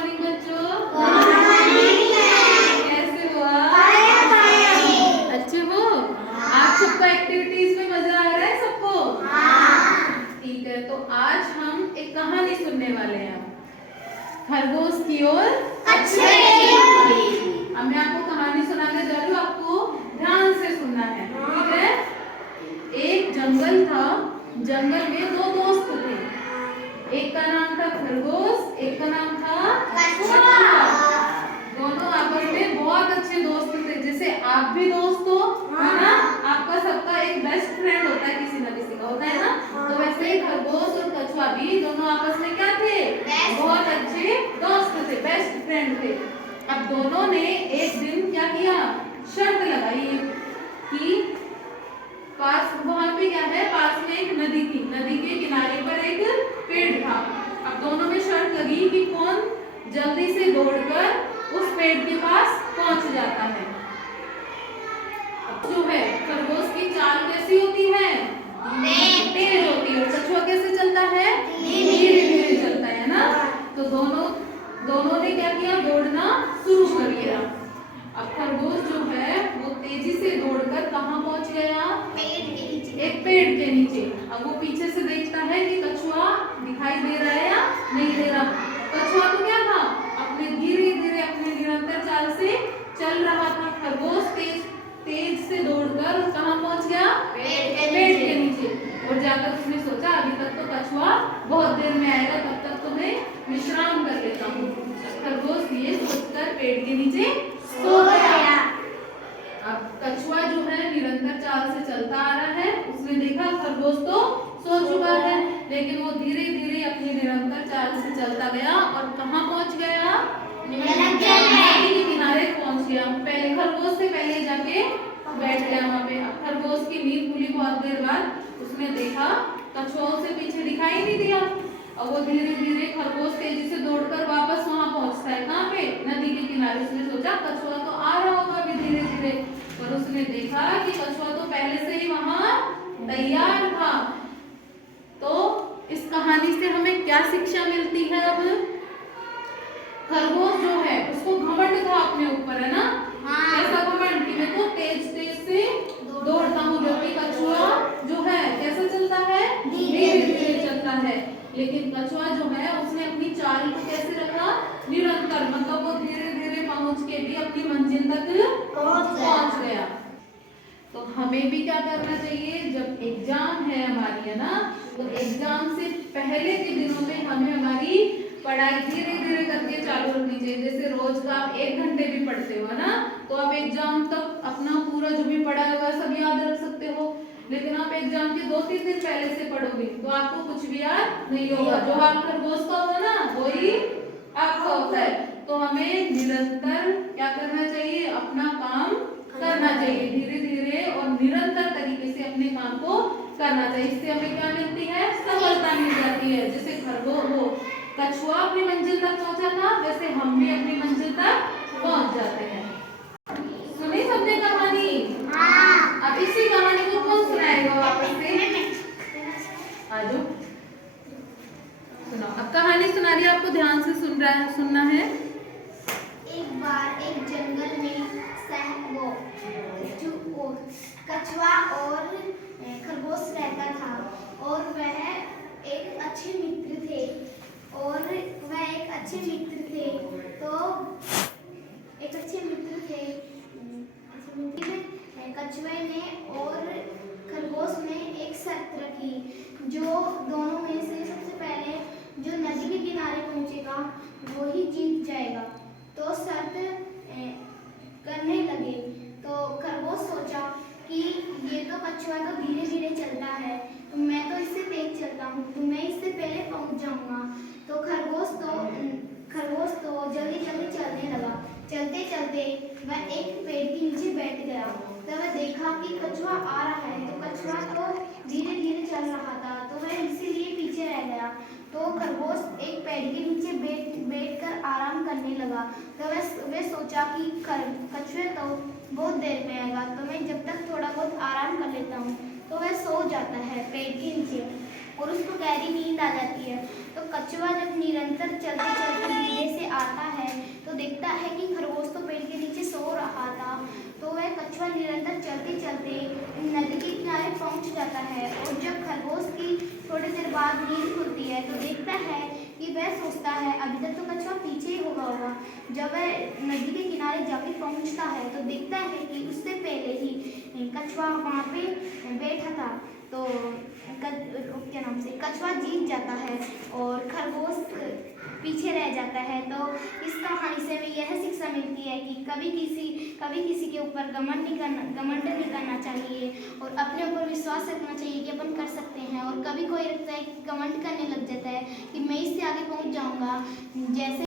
Morning बच्चों। Good morning. कैसे हो आप? फाइन। अच्छे हो? आप सबको एक्टिविटीज में मजा आ रहा है सबको? ठीक है, तो आज हम एक कहानी सुनने वाले हैं, खरगोश की ओर अच्छे। अब मैं आपको कहानी सुनाने जा रही हूँ, आपको ध्यान से सुनना है, ठीक है? एक जंगल था, जंगल में दो दोस्त थे, एक का नाम था खरगोश, एक का नाम था कछुआ। दोनों आपस में बहुत अच्छे दोस्त थे, जैसे आप भी दोस्त हो, है ना? आपका सबका एक बेस्ट फ्रेंड होता है, किसी ना किसी का होता है ना? तो वैसे ही खरगोश और कछुआ भी दोनों आपस में क्या थे? बहुत अच्छे दोस्त थे, बेस्ट फ्रेंड थे। अब दोनों ने एक दिन क्या किया, शर्त लगाई कि पास वहां पे क्या है, पास में एक नदी थी, नदी के किनारे पर एक पेड़ था। अब दोनों में शर्त लगी कि कौन जल्दी से दौड़कर उस पेड़ के पास पहुंच जाता है। जो है खरगोश की चाल कैसी होती है? तेज होती है। कछुआ कैसे चलता है? धीरे धीरे चलता है ना? तो दोनों ने क्या किया, दौड़ना शुरू कर दिया। अब खरगोश जो है वो तेजी से दौड़कर कहाँ पहुंच गया? एक पेड़ के नीचे। अब वो पीछे से देखता है कि कछुआ दिखाई दे रहा है या नहीं दे रहा। कछुआ तो क्या था, अपने धीरे धीरे अपने निरंतर चाल से चल रहा था। खरगोश तेज से दौड़कर कहाँ पहुंच गया? पेड़ के नीचे। और जाकर उसने सोचा अभी तक तो कछुआ बहुत देर में आएगा, तब तक तो मैं विश्राम कर लेता हूँ। खरगोश ये सोचकर पेड़ के नीचे सो गया। अब कछुआ जो है निरंतर चाल से चलता आ रहा है, उसने देखा खरगोश तो सो चुका है, लेकिन वो धीरे धीरे अपनी निरंतर चाल से चलता गया और कहाँ पहुंच गया? नदी के किनारे पहुंच गया। पहले खरगोश से पहले जाके बैठ गया वहां पे। अब खरगोश की नींद खुली बहुत देर बाद, उसने देखा कछुआ उसे पीछे दिखाई नहीं दिया। अब वो धीरे धीरे खरगोश तेजी से दौड़कर वापस वहां पहुंचता है, कहाँ पे? नदी के किनारे। उसने सोचा कछुआ तो आ रहा होगा अभी धीरे धीरे, पर उसने देखा कि कछुआ तो पहले से ही वहां तैयार था। तो इस कहानी से हमें क्या शिक्षा मिलती है? अब खरगोश जो है उसको घमंड था अपने ऊपर, है ना? ऐसा घमंड कि मैं तो तेज तेज से दौड़ता हूँ, जबकि कछुआ जो है कैसा चलता है? धीरे धीरे चलता है। लेकिन कछुआ जो है उसने अपनी चाल को कैसे रखा? निरंतर, मतलब वो धीरे धीरे पहुंच के भी अपनी मंजिल तक पहुंच गया। तो हमें भी क्या करना चाहिए, जब एग्जाम है हमारी, है ना, तो एग्जाम से पहले के दिनों में हमें हमारी पढ़ाई धीरे धीरे करके चालू रखनी चाहिए। जैसे रोज का आप 1 घंटे भी पढ़ते हो ना, तो आप एग्जाम तक अपना पूरा जो भी पढ़ा हुआ सब याद रख सकते हो। लेकिन आप एग्जाम के 2-3 दिन पहले से पढ़ोगे तो आपको कुछ भी याद नहीं होगा। जो हाल खरगोश का होगा ना वही आपका होता है। तो हमें निरंतर क्या करना चाहिए? अपना काम करना चाहिए, धीरे धीरे और निरंतर तरीके से अपने काम को करना चाहिए। इससे हमें क्या मिलती है? सफलता मिल जाती है। जैसे कछुआ अपनी मंजिल तक पहुंचा था, वैसे हम भी अपनी मंजिल तक पहुंच जाते हैं। सुनी सबने कहानी? अब इसी कहानी को कौन सुनाएगा वापस से? आजो सुनाओ। अब कहानी सुना रही है, आपको ध्यान से सुनना है। एक बार एक जंगल में कछुआ और खरगोश रहता था, और वह एक अच्छे मित्र थे। कछुए ने और खरगोश ने एक शर्त रखी, जो दोनों में से सबसे पहले जो नदी के किनारे पहुंचेगा वो ही जीत जाएगा। तो शर्त करने लगे। तो खरगोश सोचा कि ये तो कछुआ तो धीरे धीरे चलता है, तो मैं तो इससे तेज चलता हूँ, तो मैं इससे पहले पहुंच जाऊंगा। तो खरगोश तो जल्दी जल्दी चलने लगा। चलते चलते वह एक पेड़ के नीचे बैठ गया। तो वह देखा कि कछुआ आ रहा है, तो कछुआ तो धीरे धीरे चल रहा था, तो वह इसीलिए पीछे रह गया। तो खरगोश एक पेड़ के नीचे बैठकर आराम करने लगा। तो वह सोचा कि कछुआ तो बहुत देर में आएगा, तो मैं जब तक थोड़ा बहुत आराम कर लेता हूँ। तो वह सो जाता है पेड़ के नीचे और उसको गहरी नींद आ जाती है। तो कछुआ जब निरंतर चलते चलते धीरे से आता है और जब खरगोश की थोड़ी देर बाद नींद खुलती है तो देखता है कि वह सोचता है अभी तक तो कछुआ पीछे ही होगा। जब वह नदी के किनारे जाके पहुंचता है तो देखता है कि उससे पहले ही कछुआ वहाँ पे बैठा था। तो क्या नाम से कछुआ जीत जाता है और खरगोश पीछे रह जाता है। तो इस कहानी से हमें यह शिक्षा मिलती है कि कभी किसी के ऊपर घमंड नहीं करना चाहिए और अपने ऊपर विश्वास रखना चाहिए कि अपन कर सकते हैं। और कभी कोई लगता है कि घमंड करने लग जाता है कि मैं इससे आगे पहुंच जाऊंगा, जैसे